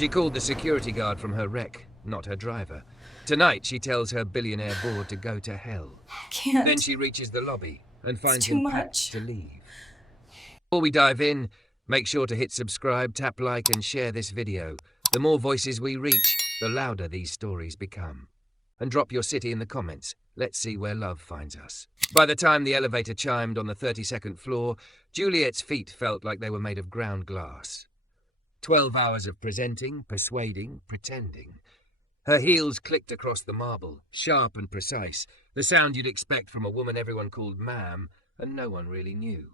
She called the security guard from her wreck, not her driver. Tonight, she tells her billionaire board to go to hell. Can't. Then she reaches the lobby and finds too him packed much to leave. Before we dive in, make sure to hit subscribe, tap like, and share this video. The more voices we reach, the louder these stories become. And drop your city in the comments. Let's see where love finds us. By the time the elevator chimed on the 32nd floor, Juliet's feet felt like they were made of ground glass. 12 hours of presenting, persuading, pretending. Her heels clicked across the marble, sharp and precise, the sound you'd expect from a woman everyone called ma'am, and no one really knew.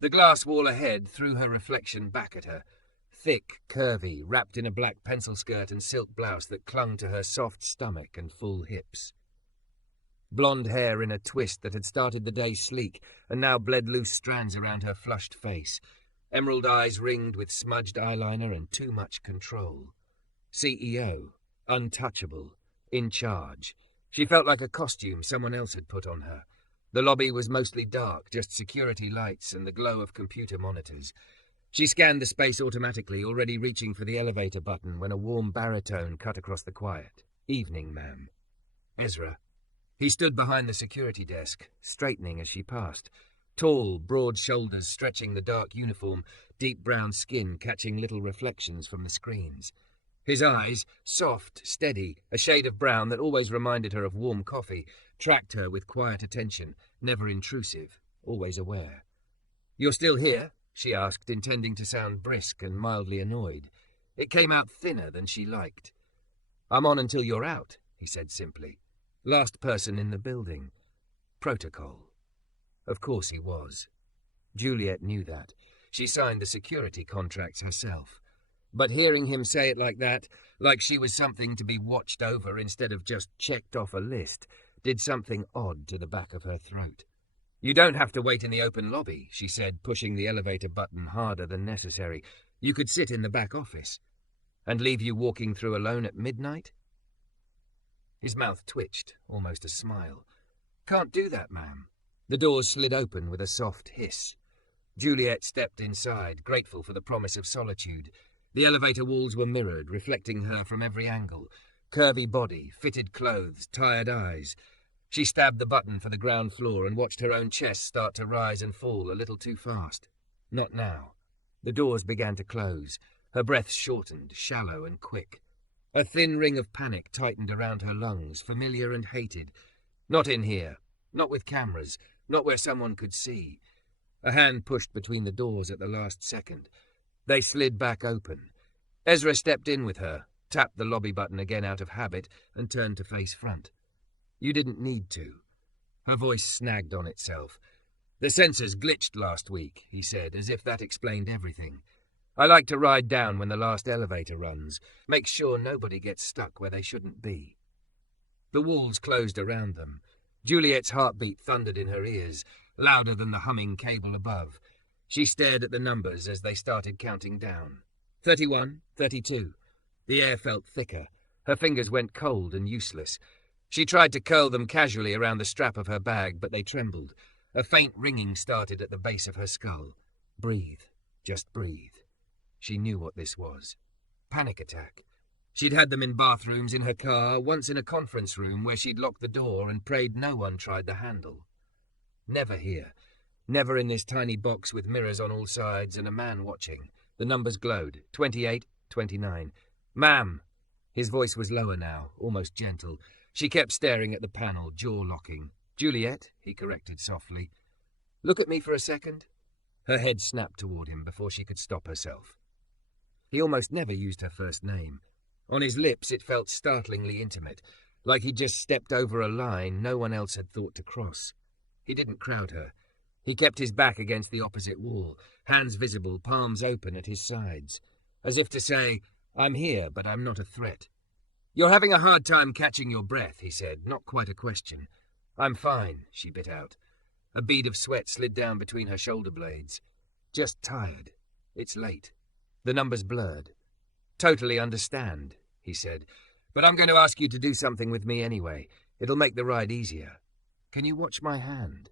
The glass wall ahead threw her reflection back at her, thick, curvy, wrapped in a black pencil skirt and silk blouse that clung to her soft stomach and full hips. Blonde hair in a twist that had started the day sleek and now bled loose strands around her flushed face. Emerald eyes ringed with smudged eyeliner and too much control. CEO, untouchable, in charge. She felt like a costume someone else had put on her. The lobby was mostly dark, just security lights and the glow of computer monitors. She scanned the space automatically, already reaching for the elevator button when a warm baritone cut across the quiet. "Evening, ma'am." Ezra. He stood behind the security desk, straightening as she passed. Tall, broad shoulders stretching the dark uniform, deep brown skin catching little reflections from the screens. His eyes, soft, steady, a shade of brown that always reminded her of warm coffee, tracked her with quiet attention, never intrusive, always aware. "You're still here?" she asked, intending to sound brisk and mildly annoyed. It came out thinner than she liked. "I'm on until you're out," he said simply. Last person in the building. Protocol. Of course he was. Juliet knew that. She signed the security contracts herself. But hearing him say it like that, like she was something to be watched over instead of just checked off a list, did something odd to the back of her throat. "You don't have to wait in the open lobby," she said, pushing the elevator button harder than necessary. "You could sit in the back office. And leave you walking through alone at midnight?" His mouth twitched, almost a smile. "Can't do that, ma'am." The doors slid open with a soft hiss. Juliet stepped inside, grateful for the promise of solitude. The elevator walls were mirrored, reflecting her from every angle. Curvy body, fitted clothes, tired eyes. She stabbed the button for the ground floor and watched her own chest start to rise and fall a little too fast. Not now. The doors began to close. Her breath shortened, shallow and quick. A thin ring of panic tightened around her lungs, familiar and hated. Not in here. Not with cameras. Not where someone could see. A hand pushed between the doors at the last second. They slid back open. Ezra stepped in with her, tapped the lobby button again out of habit, and turned to face front. "You didn't need to." Her voice snagged on itself. "The sensors glitched last week," he said, as if that explained everything. "I like to ride down when the last elevator runs. Make sure nobody gets stuck where they shouldn't be." The walls closed around them. Juliet's heartbeat thundered in her ears, louder than the humming cable above. She stared at the numbers as they started counting down. 31, 32. The air felt thicker. Her fingers went cold and useless. She tried to curl them casually around the strap of her bag, but they trembled. A faint ringing started at the base of her skull. Breathe. Just breathe. She knew what this was. Panic attack. She'd had them in bathrooms, in her car, once in a conference room where she'd locked the door and prayed no one tried the handle. Never here. Never in this tiny box with mirrors on all sides and a man watching. The numbers glowed. 28, 29. "Ma'am." His voice was lower now, almost gentle. She kept staring at the panel, jaw-locking. "Juliet," he corrected softly. "Look at me for a second." Her head snapped toward him before she could stop herself. He almost never used her first name. On his lips it felt startlingly intimate, like he'd just stepped over a line no one else had thought to cross. He didn't crowd her. He kept his back against the opposite wall, hands visible, palms open at his sides, as if to say, "I'm here, but I'm not a threat." "You're having a hard time catching your breath," he said, not quite a question. "I'm fine," she bit out. A bead of sweat slid down between her shoulder blades. "Just tired. It's late." The numbers blurred. "Totally understand," he said, "but I'm going to ask you to do something with me anyway. It'll make the ride easier. Can you watch my hand?"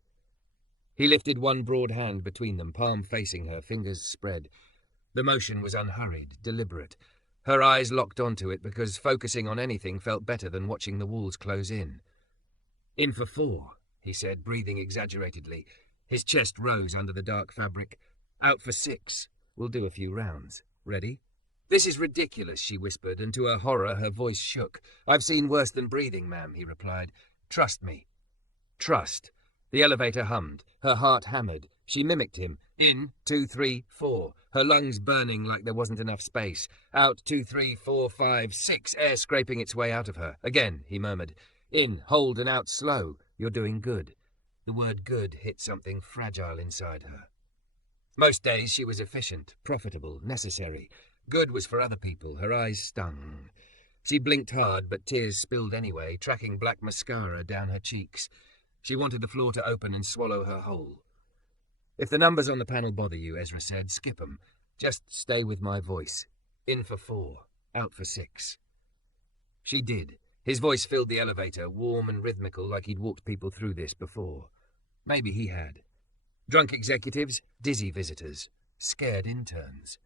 He lifted one broad hand between them, palm facing her, fingers spread. The motion was unhurried, deliberate. Her eyes locked onto it because focusing on anything felt better than watching the walls close in. "In for 4, he said, breathing exaggeratedly. His chest rose under the dark fabric. "Out for 6. We'll do a few rounds. Ready?" "This is ridiculous," she whispered, and to her horror her voice shook. "I've seen worse than breathing, ma'am," he replied. "Trust me." Trust. The elevator hummed. Her heart hammered. She mimicked him. In, 2, 3, 4. Her lungs burning like there wasn't enough space. Out, 2, 3, 4, 5, 6. Air scraping its way out of her. Again, he murmured. In, hold, and out slow. You're doing good. The word good hit something fragile inside her. Most days she was efficient, profitable, necessary. Good was for other people. Her eyes stung. She blinked hard, but tears spilled anyway, tracking black mascara down her cheeks. She wanted the floor to open and swallow her whole. "If the numbers on the panel bother you," Ezra said, "skip 'em. Just stay with my voice. In for 4, out for 6. She did. His voice filled the elevator, warm and rhythmical like he'd walked people through this before. Maybe he had. Drunk executives, dizzy visitors, scared interns.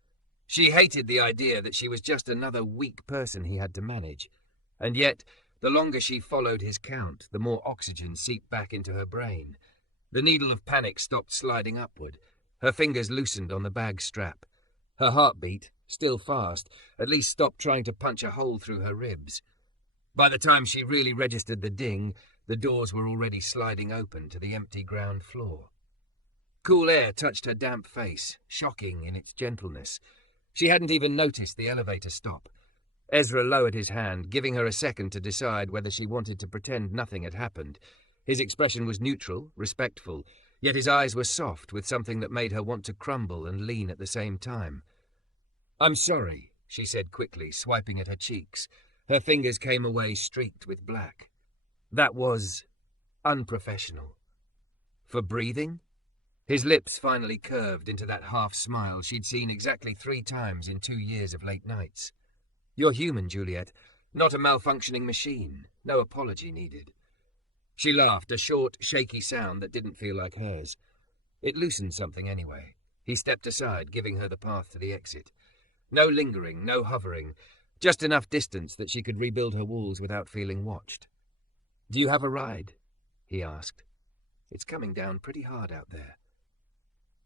She hated the idea that she was just another weak person he had to manage. And yet, the longer she followed his count, the more oxygen seeped back into her brain. The needle of panic stopped sliding upward. Her fingers loosened on the bag strap. Her heartbeat, still fast, at least stopped trying to punch a hole through her ribs. By the time she really registered the ding, the doors were already sliding open to the empty ground floor. Cool air touched her damp face, shocking in its gentleness. She hadn't even noticed the elevator stop. Ezra lowered his hand, giving her a second to decide whether she wanted to pretend nothing had happened. His expression was neutral, respectful, yet his eyes were soft with something that made her want to crumble and lean at the same time. "I'm sorry," she said quickly, swiping at her cheeks. Her fingers came away streaked with black. "That was unprofessional." "For breathing?" His lips finally curved into that half-smile she'd seen exactly 3 times in 2 years of late nights. "You're human, Juliet, not a malfunctioning machine. No apology needed." She laughed, a short, shaky sound that didn't feel like hers. It loosened something anyway. He stepped aside, giving her the path to the exit. No lingering, no hovering, just enough distance that she could rebuild her walls without feeling watched. "Do you have a ride?" he asked. "It's coming down pretty hard out there."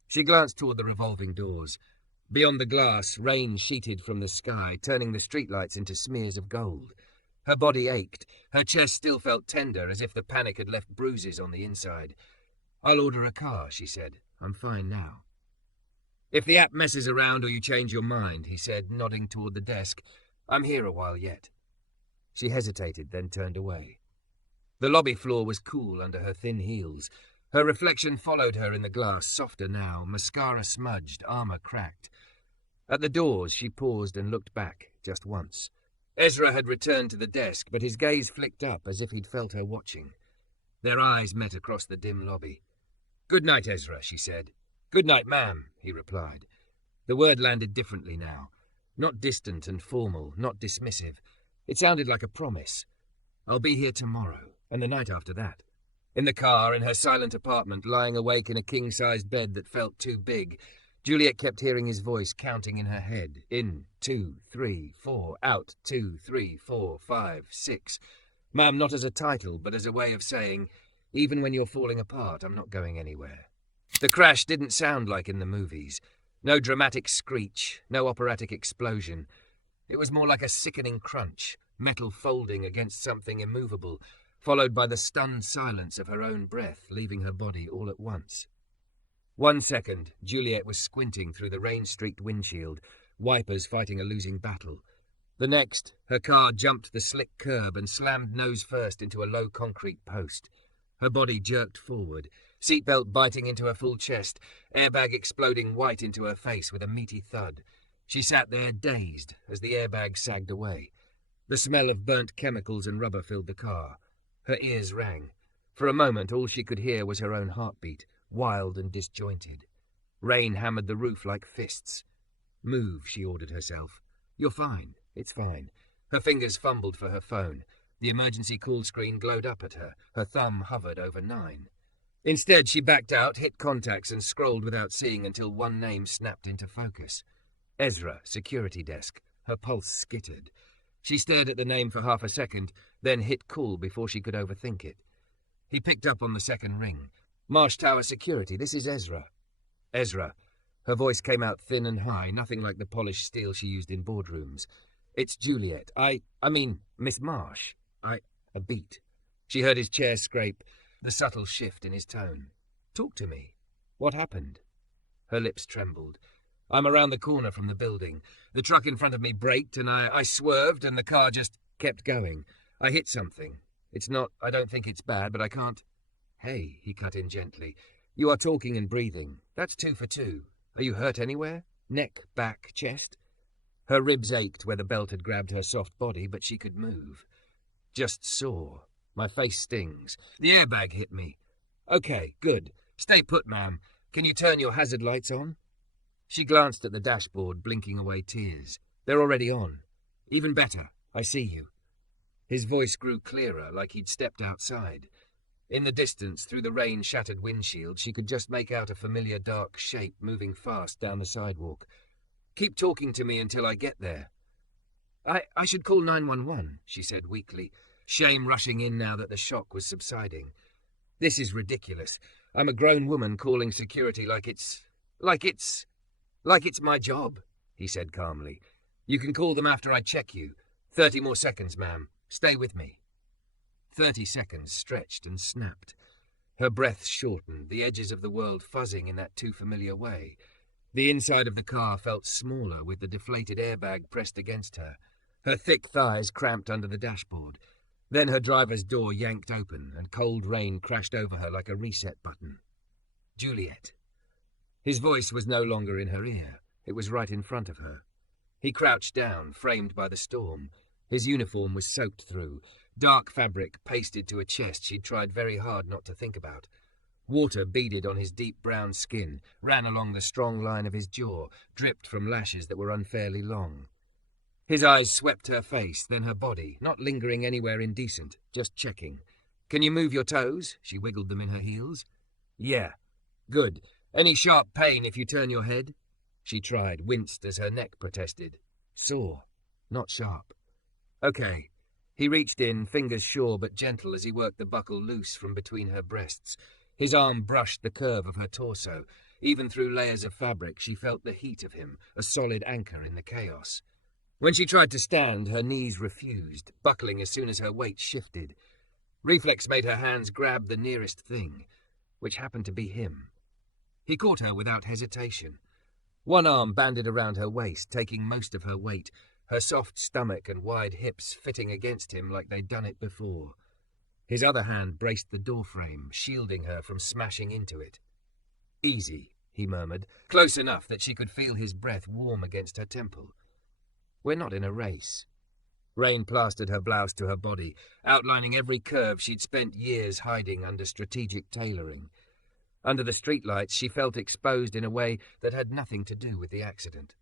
She glanced toward the revolving doors. Beyond the glass, rain sheeted from the sky, turning the streetlights into smears of gold. Her body ached. Her chest still felt tender, as if the panic had left bruises on the inside. "I'll order a car," she said. "I'm fine now." "If the app messes around or you change your mind," he said, nodding toward the desk, "I'm here a while yet." She hesitated, then turned away. The lobby floor was cool under her thin heels. Her reflection followed her in the glass, softer now, mascara smudged, armor cracked. At the doors, she paused and looked back, just once. Ezra had returned to the desk, but his gaze flicked up as if he'd felt her watching. Their eyes met across the dim lobby. "Good night, Ezra," she said. "Good night, ma'am," he replied. The word landed differently now. Not distant and formal, not dismissive. It sounded like a promise. "I'll be here tomorrow, and the night after that." In the car, in her silent apartment, lying awake in a king-sized bed that felt too big, Juliet kept hearing his voice counting in her head. In, 2, 3, 4, out, 2, 3, 4, 5, 6. Ma'am, not as a title, but as a way of saying, even when you're falling apart, I'm not going anywhere. The crash didn't sound like in the movies. No dramatic screech, no operatic explosion. It was more like a sickening crunch, metal folding against something immovable, followed by the stunned silence of her own breath leaving her body all at once. 1 second, Juliet was squinting through the rain-streaked windshield, wipers fighting a losing battle. The next, her car jumped the slick curb and slammed nose first into a low concrete post. Her body jerked forward, seatbelt biting into her full chest, airbag exploding white into her face with a meaty thud. She sat there dazed as the airbag sagged away. The smell of burnt chemicals and rubber filled the car. Her ears rang. For a moment, all she could hear was her own heartbeat, wild and disjointed. Rain hammered the roof like fists. "Move," she ordered herself. "You're fine. It's fine." Her fingers fumbled for her phone. The emergency call screen glowed up at her. Her thumb hovered over 9. Instead, she backed out, hit contacts, and scrolled without seeing until one name snapped into focus. Ezra, security desk. Her pulse skittered. She stared at the name for half a second, then hit call before she could overthink it. He picked up on the second ring. Marsh Tower Security, this is Ezra. Ezra. Her voice came out thin and high, nothing like the polished steel she used in boardrooms. It's Juliet. I mean, Miss Marsh. A beat. She heard his chair scrape, the subtle shift in his tone. Talk to me. What happened? Her lips trembled. I'm around the corner from the building. The truck in front of me braked and I swerved and the car just kept going. I hit something. I don't think it's bad, but I can't... Hey, he cut in gently. You are talking and breathing. That's 2 for 2. Are you hurt anywhere? Neck, back, chest? Her ribs ached where the belt had grabbed her soft body, but she could move. Just sore. My face stings. The airbag hit me. Okay, good. Stay put, ma'am. Can you turn your hazard lights on? She glanced at the dashboard, blinking away tears. They're already on. Even better. I see you. His voice grew clearer, like he'd stepped outside. In the distance, through the rain-shattered windshield, she could just make out a familiar dark shape moving fast down the sidewalk. Keep talking to me until I get there. I should call 911, she said weakly, shame rushing in now that the shock was subsiding. This is ridiculous. I'm a grown woman calling security like it's my job, he said calmly. You can call them after I check you. 30 more seconds, ma'am. Stay with me. 30 seconds stretched and snapped. Her breath shortened, the edges of the world fuzzing in that too familiar way. The inside of the car felt smaller with the deflated airbag pressed against her. Her thick thighs cramped under the dashboard. Then her driver's door yanked open and cold rain crashed over her like a reset button. Juliet. His voice was no longer in her ear. It was right in front of her. He crouched down, framed by the storm. His uniform was soaked through. Dark fabric pasted to a chest she'd tried very hard not to think about. Water beaded on his deep brown skin, ran along the strong line of his jaw, dripped from lashes that were unfairly long. His eyes swept her face, then her body, not lingering anywhere indecent, just checking. Can you move your toes? She wiggled them in her heels. Yeah. Good. Any sharp pain if you turn your head? She tried, winced as her neck protested. Sore, not sharp. Okay. He reached in, fingers sure but gentle as he worked the buckle loose from between her breasts. His arm brushed the curve of her torso. Even through layers of fabric, she felt the heat of him, a solid anchor in the chaos. When she tried to stand, her knees refused, buckling as soon as her weight shifted. Reflex made her hands grab the nearest thing, which happened to be him. He caught her without hesitation. One arm banded around her waist, taking most of her weight, her soft stomach and wide hips fitting against him like they'd done it before. His other hand braced the doorframe, shielding her from smashing into it. Easy, he murmured, close enough that she could feel his breath warm against her temple. We're not in a race. Rain plastered her blouse to her body, outlining every curve she'd spent years hiding under strategic tailoring. Under the streetlights, she felt exposed in a way that had nothing to do with the accident.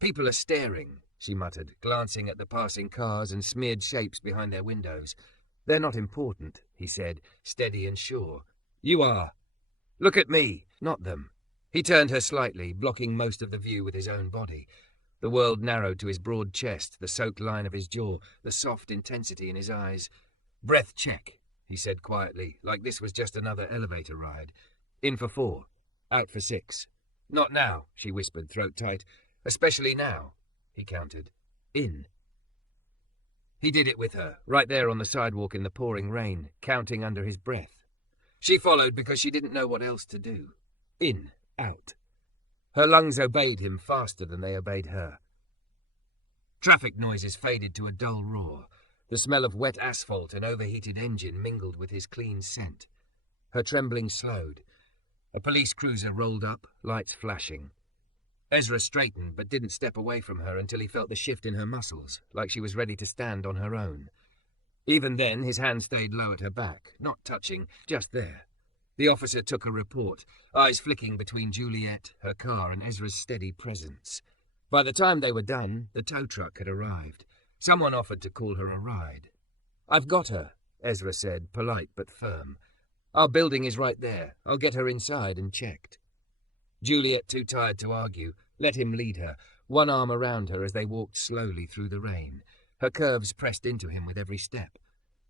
People are staring, she muttered, glancing at the passing cars and smeared shapes behind their windows. They're not important, he said, steady and sure. You are. Look at me, not them. He turned her slightly, blocking most of the view with his own body. The world narrowed to his broad chest, the soaked line of his jaw, the soft intensity in his eyes. Breath check, he said quietly, like this was just another elevator ride. In for 4. Out for 6. Not now, she whispered, throat tight. Especially now, he countered. In. He did it with her, right there on the sidewalk in the pouring rain, counting under his breath. She followed because she didn't know what else to do. In. Out. Her lungs obeyed him faster than they obeyed her. Traffic noises faded to a dull roar. The smell of wet asphalt and overheated engine mingled with his clean scent. Her trembling slowed. A police cruiser rolled up, lights flashing. Ezra straightened but didn't step away from her until he felt the shift in her muscles, like she was ready to stand on her own. Even then, his hand stayed low at her back, not touching, just there. The officer took a report, eyes flicking between Juliet, her car, and Ezra's steady presence. By the time they were done, the tow truck had arrived. Someone offered to call her a ride. I've got her, Ezra said, polite but firm. Our building is right there. I'll get her inside and checked. Juliet, too tired to argue, let him lead her, one arm around her as they walked slowly through the rain. Her curves pressed into him with every step.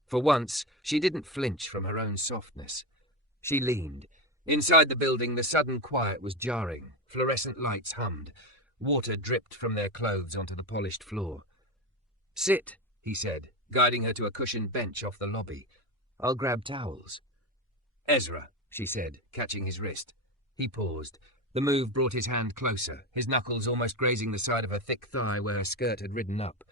For once, she didn't flinch from her own softness. She leaned. Inside the building, the sudden quiet was jarring. Fluorescent lights hummed. Water dripped from their clothes onto the polished floor. "Sit," he said, guiding her to a cushioned bench off the lobby. "I'll grab towels." "Ezra," she said, catching his wrist. He paused. The move brought his hand closer, his knuckles almost grazing the side of her thick thigh where her skirt had ridden up.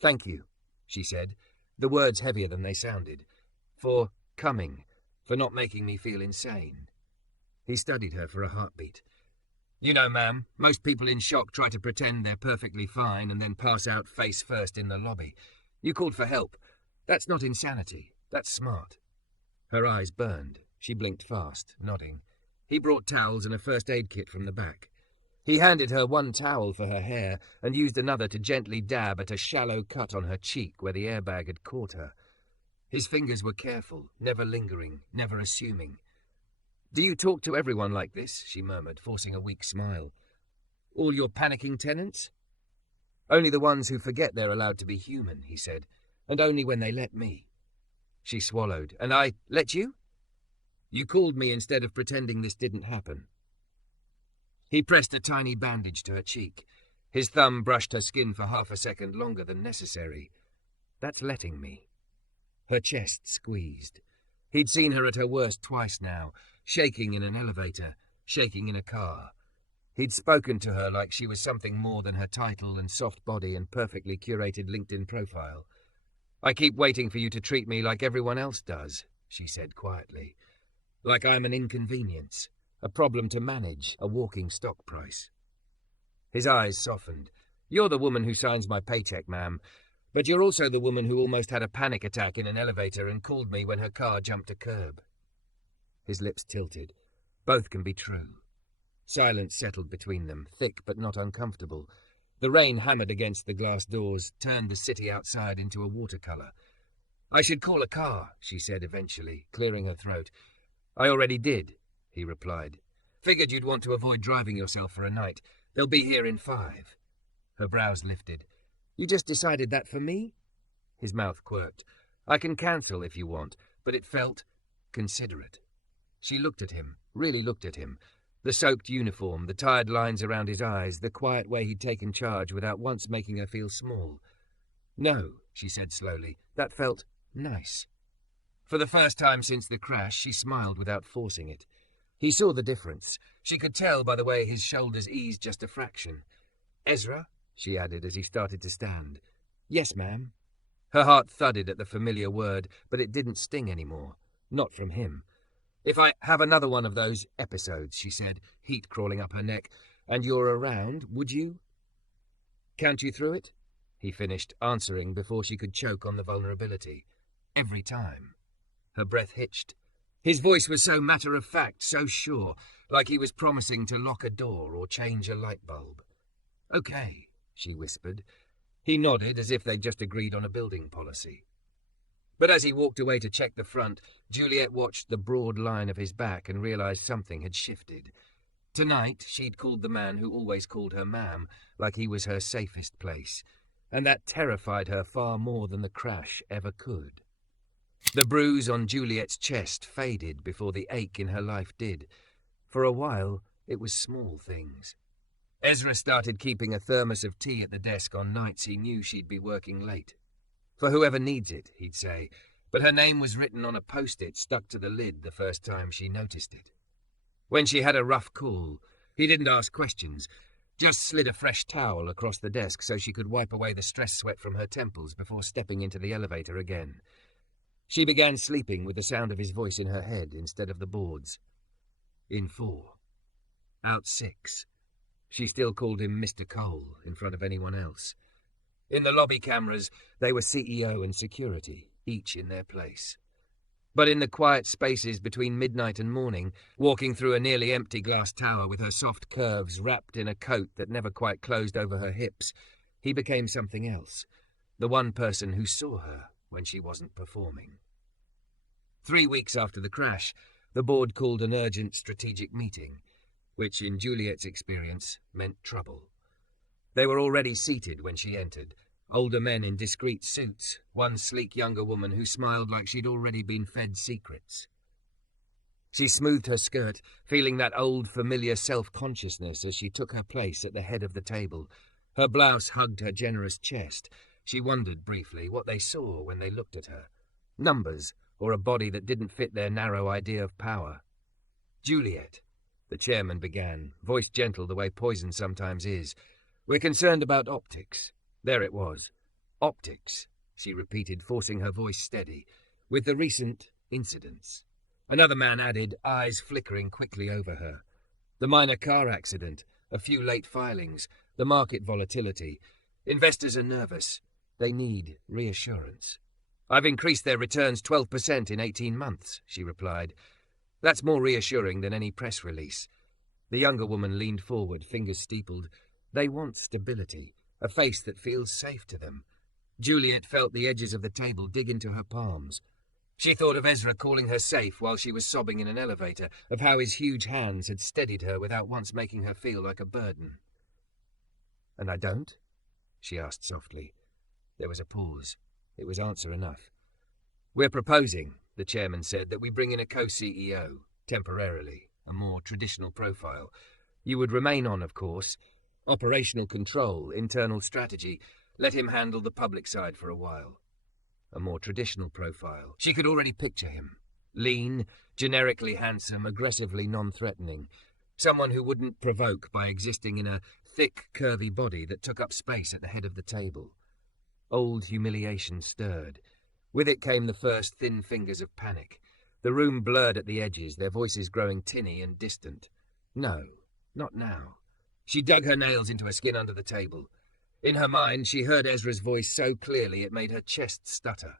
"Thank you," she said, the words heavier than they sounded. "For coming, for not making me feel insane." He studied her for a heartbeat. "You know, ma'am, most people in shock try to pretend they're perfectly fine and then pass out face first in the lobby. You called for help. That's not insanity. That's smart." Her eyes burned. She blinked fast, nodding. He brought towels and a first aid kit from the back. He handed her one towel for her hair and used another to gently dab at a shallow cut on her cheek where the airbag had caught her. His fingers were careful, never lingering, never assuming. "Do you talk to everyone like this?" she murmured, forcing a weak smile. "All your panicking tenants?" "Only the ones who forget they're allowed to be human," he said, "and only when they let me." She swallowed. "And I let you?" "You called me instead of pretending this didn't happen." He pressed a tiny bandage to her cheek. His thumb brushed her skin for half a second longer than necessary. "That's letting me." Her chest squeezed. He'd seen her at her worst twice now, shaking in an elevator, shaking in a car. He'd spoken to her like she was something more than her title and soft body and perfectly curated LinkedIn profile. "I keep waiting for you to treat me like everyone else does," she said quietly. "Like I'm an inconvenience, a problem to manage, a walking stock price." His eyes softened. "You're the woman who signs my paycheck, ma'am. But you're also the woman who almost had a panic attack in an elevator and called me when her car jumped a curb." His lips tilted. Both can be true. Silence settled between them, thick but not uncomfortable. The rain hammered against the glass doors, turned the city outside into a watercolor. "I should call a car," she said eventually, clearing her throat. "I already did," he replied. "Figured you'd want to avoid driving yourself for a night. They'll be here in 5. Her brows lifted. "You just decided that for me?" His mouth quirked. "I can cancel if you want," but it felt considerate. She looked at him, really looked at him. The soaked uniform, the tired lines around his eyes, the quiet way he'd taken charge without once making her feel small. "No," she said slowly, "that felt nice." For the first time since the crash, she smiled without forcing it. He saw the difference. She could tell by the way his shoulders eased just a fraction. "Ezra?" she added as he started to stand. "Yes, ma'am." Her heart thudded at the familiar word, but it didn't sting anymore. Not from him. "If I have another one of those episodes," she said, heat crawling up her neck, "and you're around, would you?" "Count you through it?" he finished, answering before she could choke on the vulnerability. "Every time." Her breath hitched. His voice was so matter-of-fact, so sure, like he was promising to lock a door or change a light bulb. "Okay," she whispered. He nodded as if they'd just agreed on a building policy. But as he walked away to check the front, Juliet watched the broad line of his back and realized something had shifted. Tonight, she'd called the man who always called her ma'am, like he was her safest place, and that terrified her far more than the crash ever could. The bruise on Juliet's chest faded before the ache in her life did. For a while, it was small things. Ezra started keeping a thermos of tea at the desk on nights he knew she'd be working late. "For whoever needs it," he'd say, but her name was written on a post-it stuck to the lid the first time she noticed it. When she had a rough call, he didn't ask questions, just slid a fresh towel across the desk so she could wipe away the stress sweat from her temples before stepping into the elevator again. She began sleeping with the sound of his voice in her head instead of the boards. In 4. Out 6. She still called him Mr. Cole in front of anyone else. In the lobby cameras, they were CEO and security, each in their place. But in the quiet spaces between midnight and morning, walking through a nearly empty glass tower with her soft curves wrapped in a coat that never quite closed over her hips, he became something else, the one person who saw her when she wasn't performing. 3 weeks after the crash, the board called an urgent strategic meeting, which in Juliet's experience meant trouble. They were already seated when she entered. Older men in discreet suits, one sleek younger woman who smiled like she'd already been fed secrets. She smoothed her skirt, feeling that old familiar self-consciousness as she took her place at the head of the table. Her blouse hugged her generous chest. She wondered briefly what they saw when they looked at her. Numbers, or a body that didn't fit their narrow idea of power. "Juliet," the chairman began, voice gentle the way poison sometimes is. "We're concerned about optics." There it was. "Optics," she repeated, forcing her voice steady. "With the recent incidents." Another man added, eyes flickering quickly over her. "The minor car accident, a few late filings, the market volatility. Investors are nervous. They need reassurance." "I've increased their returns 12% in 18 months, she replied. "That's more reassuring than any press release." The younger woman leaned forward, fingers steepled. "They want stability, a face that feels safe to them." Juliet felt the edges of the table dig into her palms. She thought of Ezra calling her safe while she was sobbing in an elevator, of how his huge hands had steadied her without once making her feel like a burden. "And I don't?" she asked softly. There was a pause. It was answer enough. "We're proposing," the chairman said, "that we bring in a co-CEO, temporarily, a more traditional profile. You would remain on, of course. Operational control, internal strategy. Let him handle the public side for a while." A more traditional profile. She could already picture him. Lean, generically handsome, aggressively non-threatening. Someone who wouldn't provoke by existing in a thick, curvy body that took up space at the head of the table. Old humiliation stirred. With it came the first thin fingers of panic. The room blurred at the edges, their voices growing tinny and distant. No, not now. She dug her nails into her skin under the table. In her mind, she heard Ezra's voice so clearly it made her chest stutter.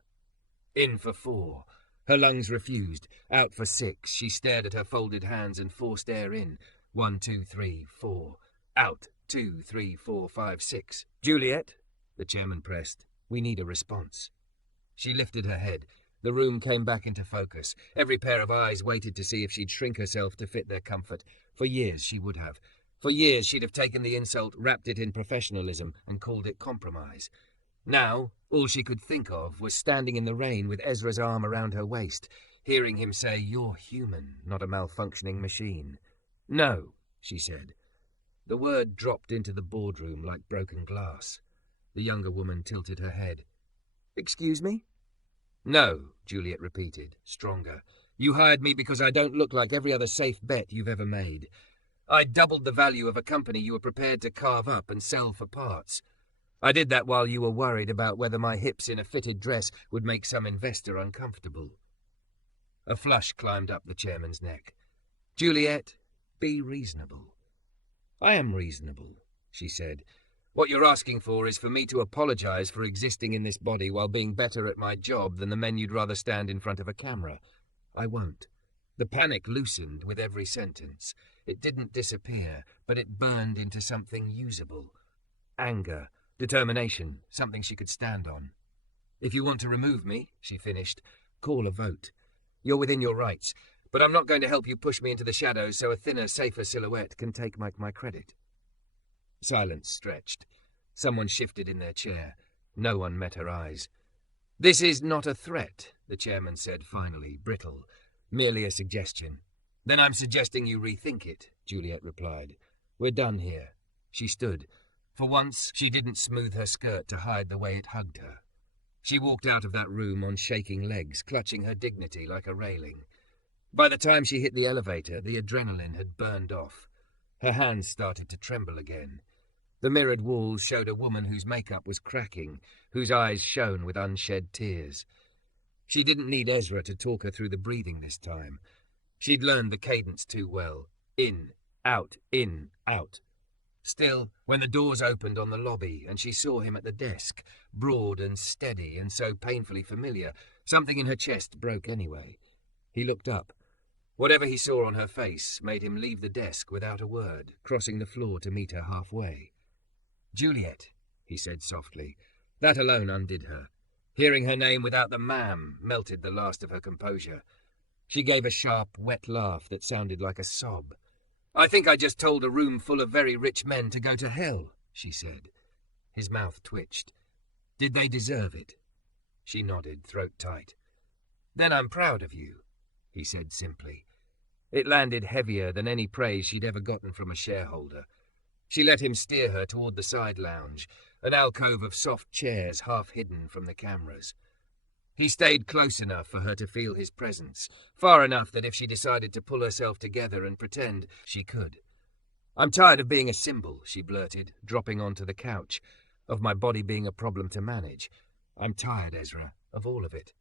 In for 4. Her lungs refused. Out for 6. She stared at her folded hands and forced air in. 1, 2, 3, 4. Out. 2, 3, 4, 5, 6. "Juliet," the chairman pressed. "We need a response." She lifted her head. The room came back into focus. Every pair of eyes waited to see if she'd shrink herself to fit their comfort. For years she would have. For years she'd have taken the insult, wrapped it in professionalism, and called it compromise. Now, all she could think of was standing in the rain with Ezra's arm around her waist, hearing him say, "You're human, not a malfunctioning machine." "No," she said. The word dropped into the boardroom like broken glass. The younger woman tilted her head. "Excuse me?" "No," Juliet repeated, stronger. "You hired me because I don't look like every other safe bet you've ever made. I doubled the value of a company you were prepared to carve up and sell for parts. I did that while you were worried about whether my hips in a fitted dress would make some investor uncomfortable." A flush climbed up the chairman's neck. "Juliet, be reasonable." "I am reasonable," she said. "What you're asking for is for me to apologize for existing in this body while being better at my job than the men you'd rather stand in front of a camera. I won't." The panic loosened with every sentence. It didn't disappear, but it burned into something usable. Anger, determination, something she could stand on. "If you want to remove me," she finished, "call a vote. You're within your rights, but I'm not going to help you push me into the shadows so a thinner, safer silhouette can take my credit." Silence stretched. Someone shifted in their chair. No one met her eyes. "This is not a threat," the chairman said finally, brittle. "Merely a suggestion." "Then I'm suggesting you rethink it," Juliet replied. "We're done here." She stood. For once, she didn't smooth her skirt to hide the way it hugged her. She walked out of that room on shaking legs, clutching her dignity like a railing. By the time she hit the elevator, the adrenaline had burned off. Her hands started to tremble again. The mirrored walls showed a woman whose makeup was cracking, whose eyes shone with unshed tears. She didn't need Ezra to talk her through the breathing this time. She'd learned the cadence too well. In, out, in, out. Still, when the doors opened on the lobby and she saw him at the desk, broad and steady and so painfully familiar, something in her chest broke anyway. He looked up. Whatever he saw on her face made him leave the desk without a word, crossing the floor to meet her halfway. "Juliet," he said softly. That alone undid her. Hearing her name without the ma'am melted the last of her composure. She gave a sharp, wet laugh that sounded like a sob. "I think I just told a room full of very rich men to go to hell," she said. His mouth twitched. Did they deserve it? She nodded, throat tight. Then I'm proud of you, he said simply. It landed heavier than any praise she'd ever gotten from a shareholder. She let him steer her toward the side lounge, an alcove of soft chairs half hidden from the cameras. He stayed close enough for her to feel his presence, far enough that if she decided to pull herself together and pretend, she could. I'm tired of being a symbol, she blurted, dropping onto the couch, of my body being a problem to manage. I'm tired, Ezra, of all of it.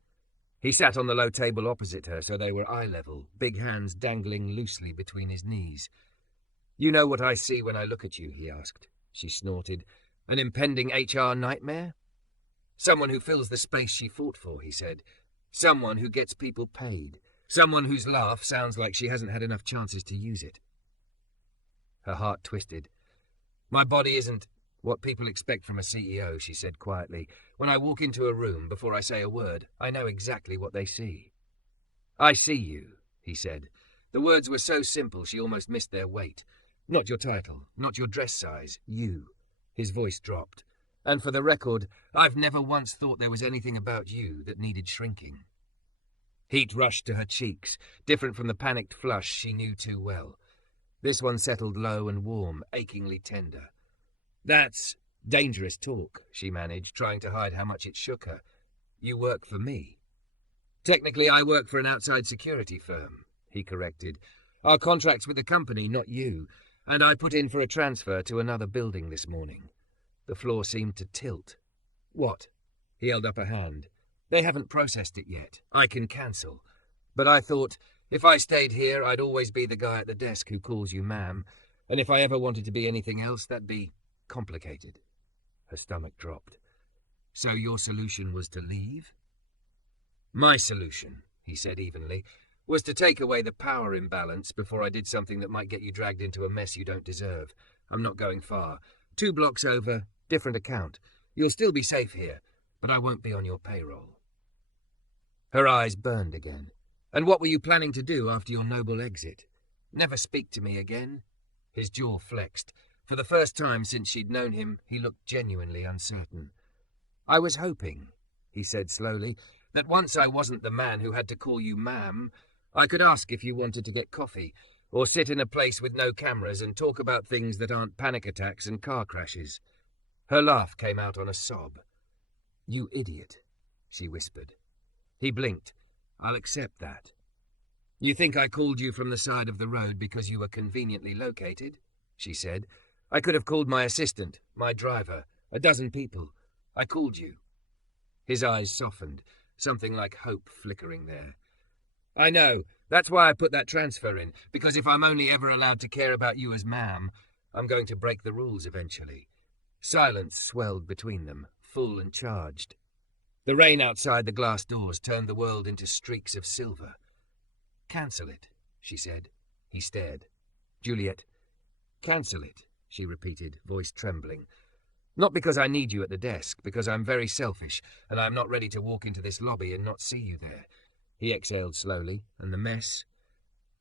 He sat on the low table opposite her so they were eye-level, big hands dangling loosely between his knees. You know what I see when I look at you, he asked. She snorted. An impending HR nightmare? Someone who fills the space she fought for, he said. Someone who gets people paid. Someone whose laugh sounds like she hasn't had enough chances to use it. Her heart twisted. My body isn't what people expect from a CEO, she said quietly. When I walk into a room, before I say a word, I know exactly what they see. I see you, he said. The words were so simple she almost missed their weight. Not your title, not your dress size, you. His voice dropped. And for the record, I've never once thought there was anything about you that needed shrinking. Heat rushed to her cheeks, different from the panicked flush she knew too well. This one settled low and warm, achingly tender. That's dangerous talk, she managed, trying to hide how much it shook her. You work for me. Technically, I work for an outside security firm, he corrected. Our contract's with the company, not you, and I put in for a transfer to another building this morning. The floor seemed to tilt. What? He held up a hand. They haven't processed it yet. I can cancel. But I thought, if I stayed here, I'd always be the guy at the desk who calls you ma'am, and if I ever wanted to be anything else, that'd be complicated. Her stomach dropped. So your solution was to leave? My solution, he said evenly, was to take away the power imbalance before I did something that might get you dragged into a mess you don't deserve. I'm not going far. 2 blocks over, different account. You'll still be safe here, but I won't be on your payroll. Her eyes burned again. And what were you planning to do after your noble exit? Never speak to me again? His jaw flexed. For the first time since she'd known him, he looked genuinely uncertain. I was hoping, he said slowly, that once I wasn't the man who had to call you ma'am, I could ask if you wanted to get coffee, or sit in a place with no cameras and talk about things that aren't panic attacks and car crashes. Her laugh came out on a sob. You idiot, she whispered. He blinked. I'll accept that. You think I called you from the side of the road because you were conveniently located? She said. I could have called my assistant, my driver, 12 people. I called you. His eyes softened, something like hope flickering there. I know. That's why I put that transfer in, because if I'm only ever allowed to care about you as ma'am, I'm going to break the rules eventually. Silence swelled between them, full and charged. The rain outside the glass doors turned the world into streaks of silver. Cancel it, she said. He stared. Juliet, cancel it, she repeated, voice trembling. Not because I need you at the desk, because I'm very selfish, and I'm not ready to walk into this lobby and not see you there. He exhaled slowly, and the mess?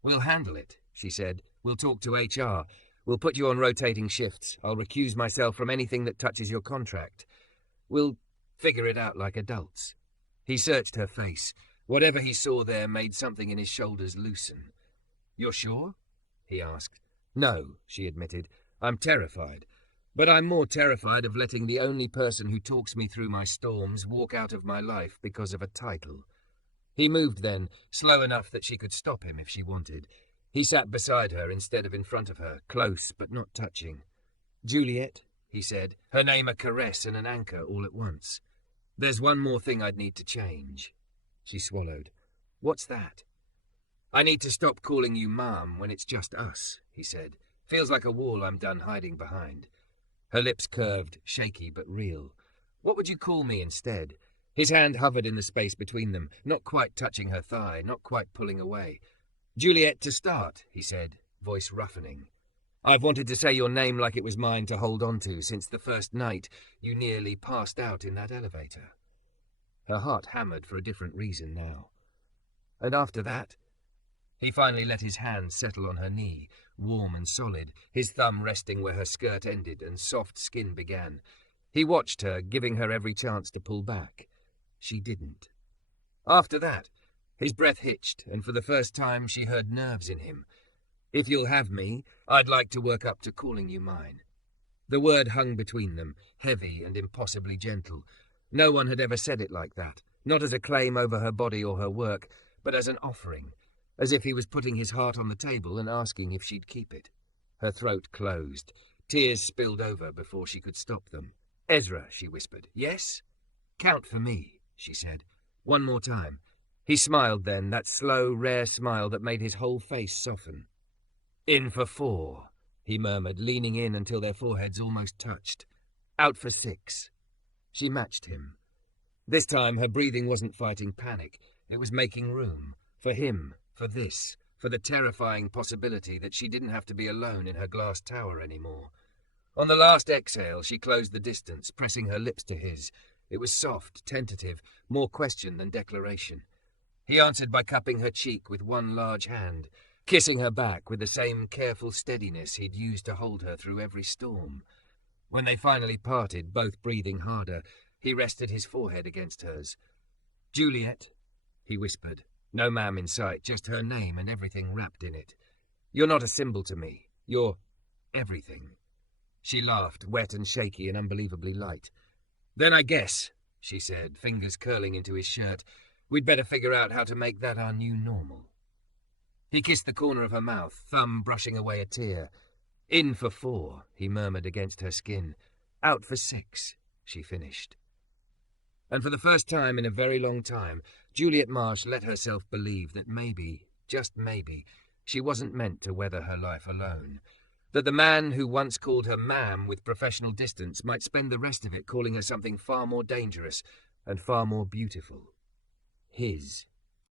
We'll handle it, she said. We'll talk to HR. We'll put you on rotating shifts. I'll recuse myself from anything that touches your contract. We'll figure it out like adults. He searched her face. Whatever he saw there made something in his shoulders loosen. You're sure? He asked. No, she admitted. I'm terrified. But I'm more terrified of letting the only person who talks me through my storms walk out of my life because of a title. He moved then, slow enough that she could stop him if she wanted. He sat beside her instead of in front of her, close but not touching. Juliet, he said, her name a caress and an anchor all at once. There's one more thing I'd need to change. She swallowed. What's that? I need to stop calling you Mom when it's just us, he said. Feels like a wall I'm done hiding behind. Her lips curved, shaky but real. What would you call me instead? His hand hovered in the space between them, not quite touching her thigh, not quite pulling away. Juliet to start, he said, voice roughening. I've wanted to say your name like it was mine to hold on to since the first night you nearly passed out in that elevator. Her heart hammered for a different reason now. And after that? He finally let his hand settle on her knee, warm and solid, his thumb resting where her skirt ended and soft skin began. He watched her, giving her every chance to pull back. She didn't. After that, his breath hitched, and for the first time she heard nerves in him. "If you'll have me, I'd like to work up to calling you mine." The word hung between them, heavy and impossibly gentle. No one had ever said it like that, not as a claim over her body or her work, but as an offering, as if he was putting his heart on the table and asking if she'd keep it. Her throat closed. Tears spilled over before she could stop them. "Ezra," she whispered. "Yes?" "Count for me," she said. One more time. He smiled then, that slow, rare smile that made his whole face soften. "In for 4, he murmured, leaning in until their foreheads almost touched. "Out for 6. She matched him. This time her breathing wasn't fighting panic. It was making room. For him, for this, for the terrifying possibility that she didn't have to be alone in her glass tower anymore. On the last exhale, she closed the distance, pressing her lips to his. It was soft, tentative, more question than declaration. He answered by cupping her cheek with one large hand, kissing her back with the same careful steadiness he'd used to hold her through every storm. When they finally parted, both breathing harder, he rested his forehead against hers. "Juliet," he whispered. No ma'am in sight, just her name and everything wrapped in it. "You're not a symbol to me. You're everything." She laughed, wet and shaky and unbelievably light. "Then I guess," she said, fingers curling into his shirt, "we'd better figure out how to make that our new normal." He kissed the corner of her mouth, thumb brushing away a tear. "In for 4, he murmured against her skin. "Out for 6, she finished. And for the first time in a very long time, Juliet Marsh let herself believe that maybe, just maybe, she wasn't meant to weather her life alone. That the man who once called her ma'am with professional distance might spend the rest of it calling her something far more dangerous and far more beautiful. His.